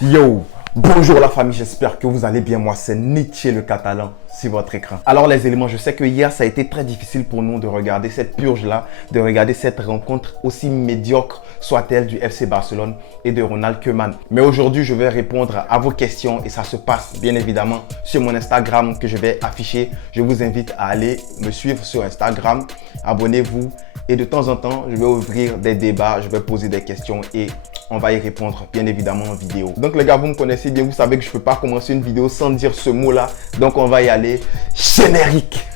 Yo, bonjour la famille, j'espère que vous allez bien. Moi, c'est Nietzsche le Catalan sur votre écran. Alors les éléments, je sais que hier, ça a été très difficile pour nous de regarder cette purge-là, de regarder cette rencontre aussi médiocre soit-elle du FC Barcelone et de Ronald Koeman. Mais aujourd'hui, je vais répondre à vos questions et ça se passe bien évidemment sur mon Instagram que je vais afficher. Je vous invite à aller me suivre sur Instagram, abonnez-vous et de temps en temps, je vais ouvrir des débats, je vais poser des questions et on va y répondre bien évidemment en vidéo. Donc les gars, vous me connaissez bien, vous savez que je ne peux pas commencer une vidéo sans dire ce mot-là. Donc on va y aller. Générique.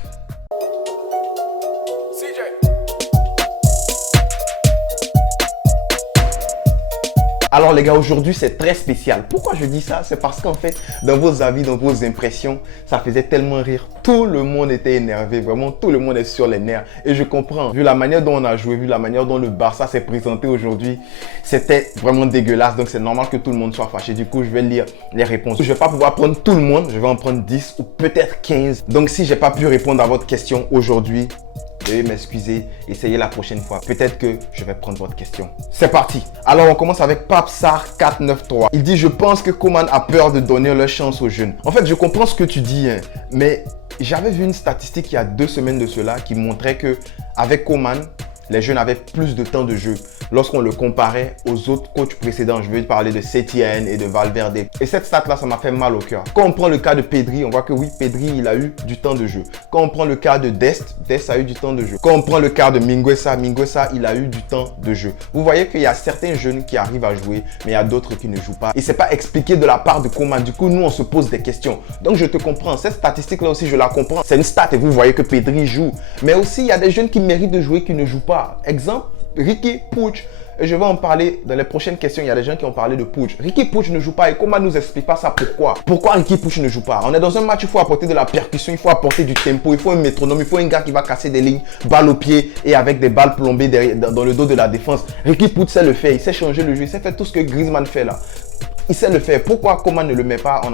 Alors les gars, aujourd'hui c'est très spécial. Pourquoi je dis ça? C'est parce qu'en fait, dans vos avis, dans vos impressions, ça faisait tellement rire. Tout le monde était énervé, vraiment tout le monde est sur les nerfs. Et je comprends, vu la manière dont on a joué, vu la manière dont le Barça s'est présenté aujourd'hui, c'était vraiment dégueulasse. Donc c'est normal que tout le monde soit fâché. Du coup, je vais lire les réponses. Je ne vais pas pouvoir prendre tout le monde, je vais en prendre 10 ou peut-être 15. Donc si je n'ai pas pu répondre à votre question aujourd'hui, veuillez m'excuser, essayez la prochaine fois. Peut-être que je vais prendre votre question. C'est parti. Alors, on commence avec Papsar493. Il dit, je pense que Koeman a peur de donner leur chance aux jeunes. En fait, je comprends ce que tu dis, hein, mais j'avais vu une statistique il y a 2 semaines de cela qui montrait que avec Koeman, les jeunes avaient plus de temps de jeu lorsqu'on le comparait aux autres coachs précédents. Je veux parler de Setien et de Valverde. Et cette stat-là, ça m'a fait mal au cœur. Quand on prend le cas de Pedri, on voit que oui, Pedri, il a eu du temps de jeu. Quand on prend le cas de Dest a eu du temps de jeu. Quand on prend le cas de Mingueza, il a eu du temps de jeu. Vous voyez qu'il y a certains jeunes qui arrivent à jouer, mais il y a d'autres qui ne jouent pas. Et c'est pas expliqué de la part de Koeman. Du coup, nous, on se pose des questions. Donc, je te comprends. Cette statistique-là aussi, je la comprends. C'est une stat et vous voyez que Pedri joue. Mais aussi, il y a des jeunes qui méritent de jouer qui ne jouent pas. Exemple, Riqui Puig. Et je vais en parler dans les prochaines questions. Il y a des gens qui ont parlé de Puig. Riqui Puig ne joue pas et Koeman nous explique pas ça pourquoi. Pourquoi Riqui Puig ne joue pas? On est dans un match, il faut apporter de la percussion, il faut apporter du tempo, il faut un métronome, il faut un gars qui va casser des lignes, balle au pied et avec des balles plombées dans le dos de la défense. Riqui Puig sait le faire, il sait changer le jeu, il sait faire tout ce que Griezmann fait là. Il sait le faire. Pourquoi Koeman ne le met pas? On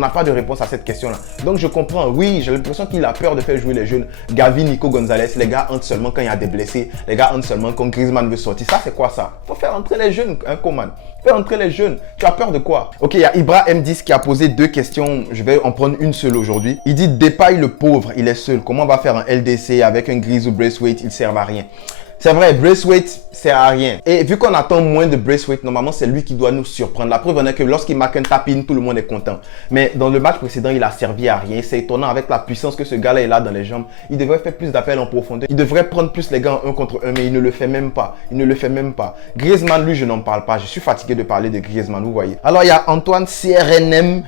n'a pas de réponse à cette question-là. Donc je comprends. Oui, j'ai l'impression qu'il a peur de faire jouer les jeunes. Gavi, Nico Gonzalez, les gars entrent seulement quand il y a des blessés. Les gars entrent seulement quand Griezmann veut sortir. Ça, c'est quoi ça? Faut faire entrer les jeunes, hein, Koeman. Faire entrer les jeunes. Tu as peur de quoi? Ok, il y a Ibra M10 qui a posé 2 questions. Je vais en prendre une seule aujourd'hui. Il dit, Depay le pauvre, il est seul. Comment on va faire un LDC avec un Gris ou Braithwaite? Il ne sert à rien. C'est vrai, Braithwaite sert à rien. Et vu qu'on attend moins de Braithwaite, normalement, c'est lui qui doit nous surprendre. La preuve en est que lorsqu'il marque un tap-in, tout le monde est content. Mais dans le match précédent, il a servi à rien. C'est étonnant avec la puissance que ce gars-là est là dans les jambes. Il devrait faire plus d'appels en profondeur. Il devrait prendre plus les gars en 1 contre 1, mais il ne le fait même pas. Il ne le fait même pas. Griezmann, lui, je n'en parle pas. Je suis fatigué de parler de Griezmann, vous voyez. Alors, il y a Antoine CRNM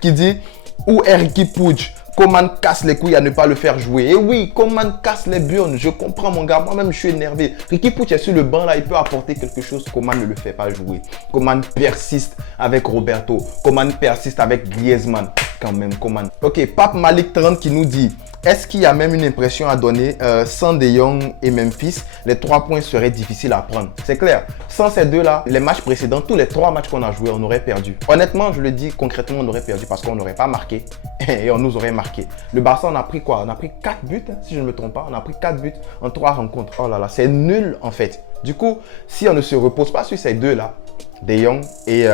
qui dit « Où est Riqui Puig ? Koeman casse les couilles à ne pas le faire jouer. Et oui, Koeman casse les burnes. Je comprends mon gars. Moi-même, je suis énervé. Riqui Puig est sur le banc là. Il peut apporter quelque chose. Koeman ne le fait pas jouer. Koeman persiste avec Roberto. Koeman persiste avec Griezmann. Quand même, Koeman. Ok, Pape Malik 30 qui nous dit... Est-ce qu'il y a même une impression à donner sans De Jong et Memphis, les 3 points seraient difficiles à prendre? C'est clair. Sans ces deux-là, les matchs précédents, tous les 3 matchs qu'on a joués, on aurait perdu. Honnêtement, je le dis concrètement, on aurait perdu parce qu'on n'aurait pas marqué et on nous aurait marqué. Le Barça, on a pris quoi? On a pris 4 buts, hein, si je ne me trompe pas. On a pris 4 buts en 3 rencontres. Oh là là, c'est nul en fait. Du coup, si on ne se repose pas sur ces deux-là, De Jong et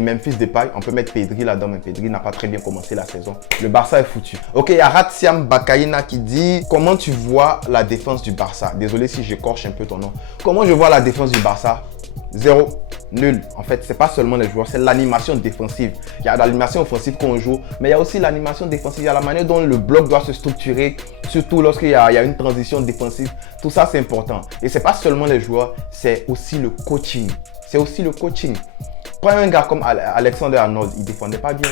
Memphis Depay, on peut mettre Pedri là-dedans, mais Pedri n'a pas très bien commencé la saison. Le Barça est foutu. Ok, il y a Ratsiam Bakaina qui dit, comment tu vois la défense du Barça? Désolé si j'écorche un peu ton nom. Comment je vois la défense du Barça? 0, nul. En fait, c'est pas seulement les joueurs, c'est l'animation défensive. Il y a l'animation offensive qu'on joue, mais il y a aussi l'animation défensive. Il y a la manière dont le bloc doit se structurer, surtout lorsqu'il y a une transition défensive. Tout ça, c'est important. Et c'est pas seulement les joueurs, c'est aussi le coaching. C'est aussi le coaching. Prends un gars comme Alexander Arnold, il défendait pas bien.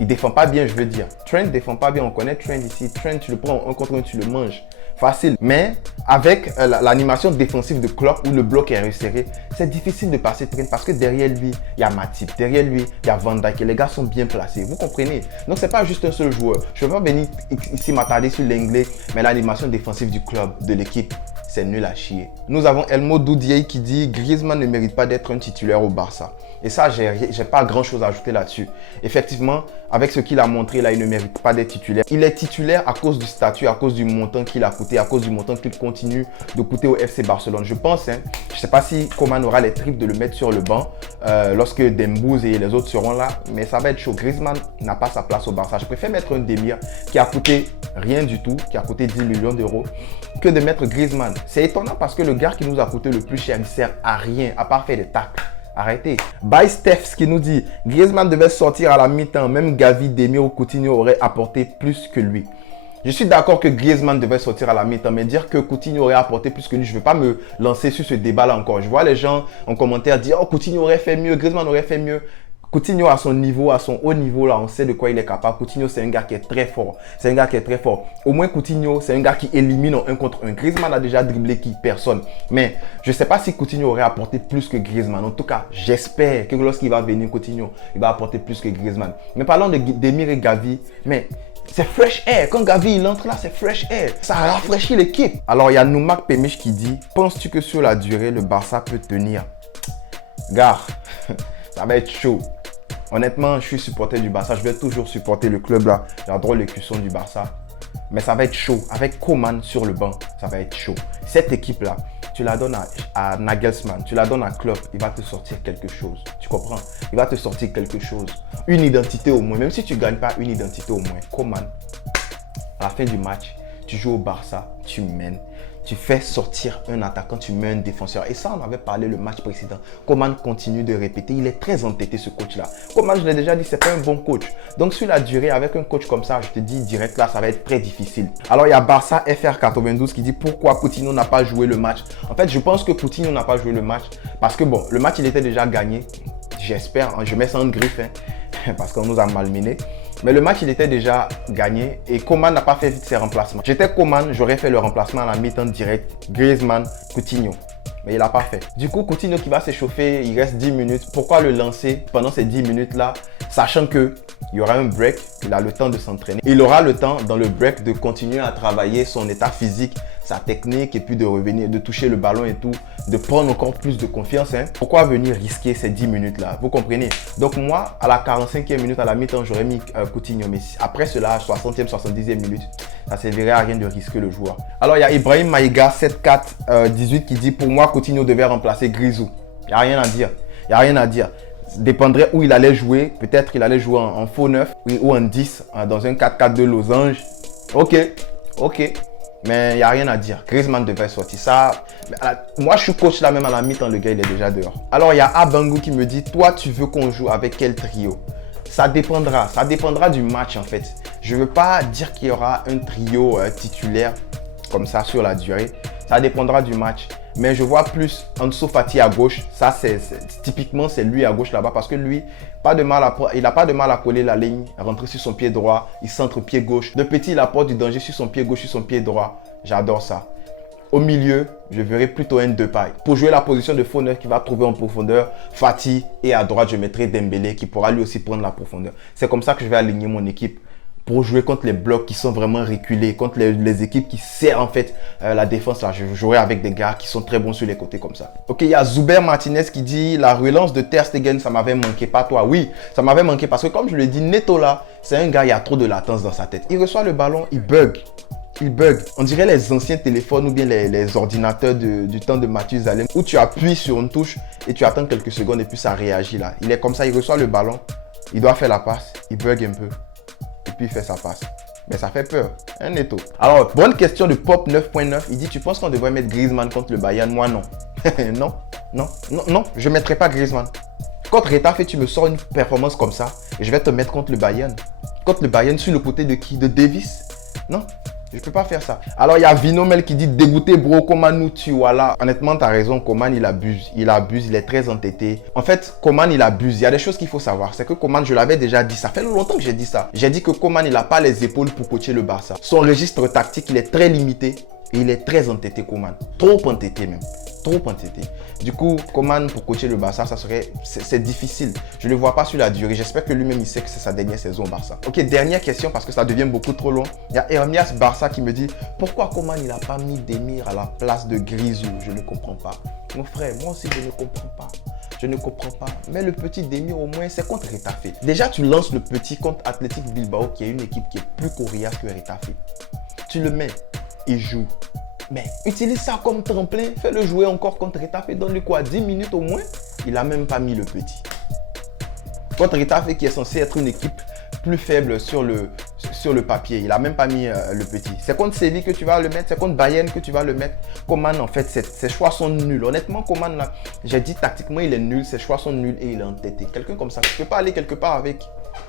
Il défend pas bien, je veux dire. Trent défend pas bien, on connaît Trent ici. Trent, tu le prends en 1 contre 1, tu le manges. Facile. Mais avec l'animation défensive de Klopp où le bloc est resserré, c'est difficile de passer Trent parce que derrière lui, il y a Matip. Derrière lui, il y a Van Dijk et les gars sont bien placés. Vous comprenez? Donc, c'est pas juste un seul joueur. Je ne vais pas venir ici m'attarder sur l'anglais, mais l'animation défensive du club, de l'équipe, c'est nul à chier. Nous avons Elmo Doudier qui dit Griezmann ne mérite pas d'être un titulaire au Barça. Et ça, j'ai pas grand chose à ajouter là-dessus. Effectivement, avec ce qu'il a montré là, il ne mérite pas d'être titulaire. Il est titulaire à cause du statut, à cause du montant qu'il a coûté, à cause du montant qu'il continue de coûter au FC Barcelone. Je pense, je ne sais pas si Coman aura les tripes de le mettre sur le banc lorsque Dembouz et les autres seront là, mais ça va être chaud. Griezmann n'a pas sa place au Barça. Je préfère mettre un Demir qui a coûté rien du tout, qui a coûté 10 millions d'euros, que de mettre Griezmann. C'est étonnant parce que le gars qui nous a coûté le plus cher, il ne sert à rien, à part faire des tacles. Arrêtez. By Steph qui nous dit Griezmann devait sortir à la mi-temps. Même Gavi, Demir ou Coutinho auraient apporté plus que lui. Je suis d'accord que Griezmann devait sortir à la mi-temps, mais dire que Coutinho aurait apporté plus que lui, je ne veux pas me lancer sur ce débat-là encore. Je vois les gens en commentaire dire « Oh, Coutinho aurait fait mieux, Griezmann aurait fait mieux ». Coutinho à son niveau, à son haut niveau, là, on sait de quoi il est capable. Coutinho, c'est un gars qui est très fort. C'est un gars qui est très fort. Au moins, Coutinho, c'est un gars qui élimine en 1 contre 1. Griezmann a déjà dribblé qui? Personne. Mais je ne sais pas si Coutinho aurait apporté plus que Griezmann. En tout cas, j'espère que lorsqu'il va venir, Coutinho, il va apporter plus que Griezmann. Mais parlons de Demir et Gavi, mais c'est fresh air. Quand Gavi il entre là, c'est fresh air. Ça rafraîchit l'équipe. Alors, il y a Noumak Pemich qui dit « Penses-tu que sur la durée, le Barça peut tenir ?» Gars, ça va être chaud. Honnêtement, je suis supporter du Barça. Je vais toujours supporter le club là. J'adore les cuissons du Barça. Mais ça va être chaud. Avec Coman sur le banc, ça va être chaud. Cette équipe-là, tu la donnes à Nagelsmann, tu la donnes à Klopp, il va te sortir quelque chose. Tu comprends? Il va te sortir quelque chose. Une identité au moins. Même si tu ne gagnes pas une identité au moins. Coman, à la fin du match, tu joues au Barça, tu mènes. Tu fais sortir un attaquant, tu mets un défenseur. Et ça, on avait parlé le match précédent. Coman continue de répéter. Il est très entêté, ce coach-là. Coman, je l'ai déjà dit, c'est pas un bon coach. Donc, sur la durée, avec un coach comme ça, je te dis direct là, ça va être très difficile. Alors, il y a Barça FR92 qui dit pourquoi Coutinho n'a pas joué le match. En fait, je pense que Coutinho n'a pas joué le match parce que, bon, le match, il était déjà gagné. J'espère, je mets ça en griffe, parce qu'on nous a malmenés. Mais le match, il était déjà gagné et Coman n'a pas fait vite ses remplacements. J'étais Coman, j'aurais fait le remplacement à la mi-temps direct. Griezmann, Coutinho. Mais il n'a pas fait. Du coup, Coutinho qui va s'échauffer, il reste 10 minutes. Pourquoi le lancer pendant ces 10 minutes-là, sachant qu'il y aura un break, il a le temps de s'entraîner. Il aura le temps dans le break de continuer à travailler son état physique, sa technique et puis de revenir, de toucher le ballon et tout, de prendre encore plus de confiance. Pourquoi venir risquer ces 10 minutes-là? Vous comprenez? Donc moi, à la 45e minute, à la mi-temps, j'aurais mis Coutinho. Mais après cela, 60e, 70e minute, ça ne servirait à rien de risquer le joueur. Alors, il y a Ibrahim Maïga, 7418 qui dit « Pour moi, Coutinho devait remplacer Grisou. » Il n'y a rien à dire. Il n'y a rien à dire. Dépendrait où il allait jouer. Peut-être qu'il allait jouer en faux 9 ou en 10 dans un 4-4-2 losange. Ok. Mais il n'y a rien à dire. Griezmann devait sortir. Ça, moi, je suis coach là même à la mi-temps. Le gars, il est déjà dehors. Alors, il y a Abangu qui me dit, toi, tu veux qu'on joue avec quel trio? Ça dépendra. Ça dépendra du match en fait. Je ne veux pas dire qu'il y aura un trio titulaire comme ça sur la durée. Ça dépendra du match. Mais je vois plus Ansu Fati à gauche. Ça, typiquement, c'est lui à gauche là-bas parce que lui, il n'a pas de mal à coller la ligne, rentrer sur son pied droit, il centre pied gauche. De petit, il apporte du danger sur son pied gauche, sur son pied droit. J'adore ça. Au milieu, je verrai plutôt un Depay. Pour jouer la position de faux neuf qui va trouver en profondeur, Fati. Et à droite, je mettrai Dembélé qui pourra lui aussi prendre la profondeur. C'est comme ça que je vais aligner mon équipe. Pour jouer contre les blocs qui sont vraiment reculés, contre les équipes qui serrent en fait la défense, là, je jouerai avec des gars qui sont très bons sur les côtés comme ça. Ok, il y a Zuber Martinez qui dit la relance de Ter Stegen, ça m'avait manqué, pas toi. Oui, ça m'avait manqué parce que comme je le dis, Neto là, c'est un gars, il y a trop de latence dans sa tête. Il reçoit le ballon, il bug. Il bug. On dirait les anciens téléphones ou bien les ordinateurs du temps de Mathusalem où tu appuies sur une touche et tu attends quelques secondes et puis ça réagit là. Il est comme ça, il reçoit le ballon, il doit faire la passe, il bug un peu. Et puis il fait sa passe. Mais ça fait peur, hein, Neto. Alors, bonne question de Pop 9.9. Il dit, tu penses qu'on devrait mettre Griezmann contre le Bayern? Moi, non. non, je ne mettrai pas Griezmann. Contre Retafe, tu me sors une performance comme ça et je vais te mettre contre le Bayern. Contre le Bayern, sur le côté de qui? De Davis? Non. Je ne peux pas faire ça. Alors, il y a Vinomel qui dit dégoûté, bro. Coman nous tue. Voilà. Honnêtement, tu as raison. Coman, il abuse. Il abuse. Il est très entêté. En fait, Coman, il abuse. Il y a des choses qu'il faut savoir. C'est que Coman, je l'avais déjà dit. Ça fait longtemps que j'ai dit ça. J'ai dit que Coman, il n'a pas les épaules pour coacher le Barça. Son registre tactique, il est très limité. Et il est très entêté, Coman. Trop entêté même. trop entêté. Du coup, Coman pour coacher le Barça, c'est difficile. Je ne le vois pas sur la durée. J'espère que lui-même, il sait que c'est sa dernière saison au Barça. Ok, dernière question parce que ça devient beaucoup trop long. Il y a Hermias Barça qui me dit pourquoi Coman il n'a pas mis Demir à la place de Grisou. Je ne comprends pas. Mon frère, moi aussi, je ne comprends pas. Je ne comprends pas. Mais le petit Demir, au moins, c'est contre Retafe. Déjà, tu lances le petit contre Athletic Bilbao, qui est une équipe qui est plus coriace que Retafe. Tu le mets, il joue. Mais utilise ça comme tremplin, fais-le jouer encore contre Retafe, donne-lui quoi, 10 minutes au moins. Il n'a même pas mis le petit. Contre Retafe, qui est censé être une équipe plus faible sur le papier, il n'a même pas mis le petit. C'est contre Séville que tu vas le mettre, c'est contre Bayern que tu vas le mettre. Coman, en fait, ses choix sont nuls. Honnêtement, Coman, là, j'ai dit tactiquement, il est nul, ses choix sont nuls et il est entêté. Quelqu'un comme ça, tu ne peux pas aller quelque part avec.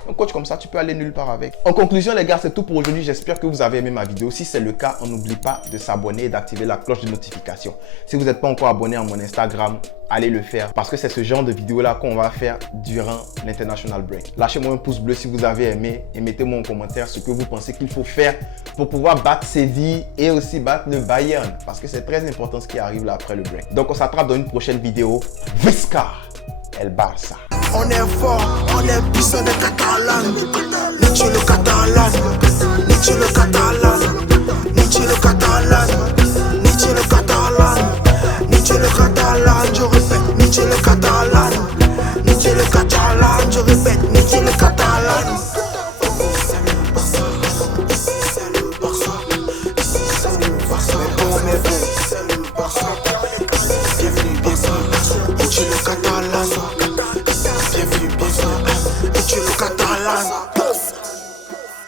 Un coach comme ça, tu peux aller nulle part avec. En conclusion, les gars, c'est tout pour aujourd'hui. J'espère que vous avez aimé ma vidéo. Si c'est le cas, on n'oublie pas de s'abonner et d'activer la cloche de notification. Si vous n'êtes pas encore abonné à mon Instagram, allez le faire parce que c'est ce genre de vidéo-là qu'on va faire durant l'International Break. Lâchez-moi un pouce bleu si vous avez aimé et mettez-moi en commentaire ce que vous pensez qu'il faut faire pour pouvoir battre Séville et aussi battre le Bayern parce que c'est très important ce qui arrive là après le break. Donc, on s'attrape dans une prochaine vidéo. Visca El Barça. On est fort, on est puissant, on est catalan. Niche le catalan, niche le catalan, niche le catalan, niche le catalan, niche le catalan, je répète, niche le catalan, niche le catalan, je répète.